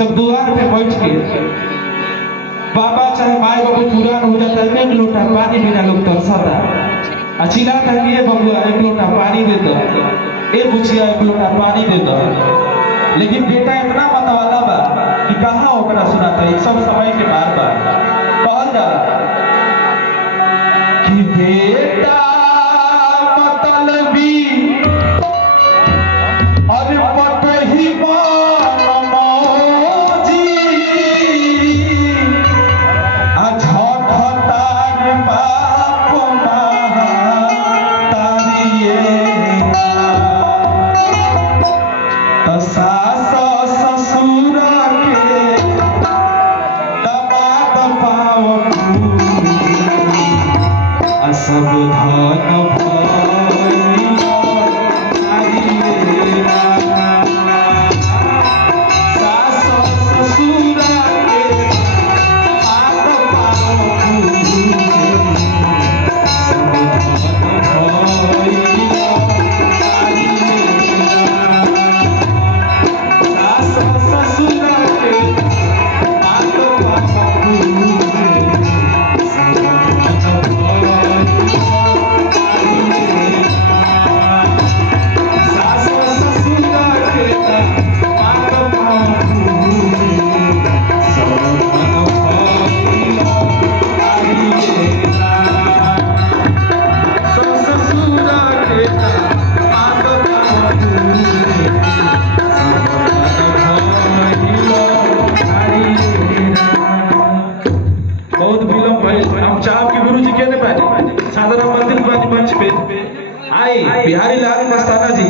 जब द्वार पे बैठ के बाबा चाहे माए बाबू पुरान हो जाता है, एक लोटा पानी बिना लोग तरसता आ चिल्लाता है कि ये बबुआ एक लोटा पानी दे दो, ए बुचिया एक लोटा पानी दे दो। लेकिन बेटा इतना मतवाला बा कि कहाँ ओकरा सुनाता है, सब समय के बार बार कहल जा कि बेटा मतलबी और पतही सब बिहारी लाल मस्ताना जी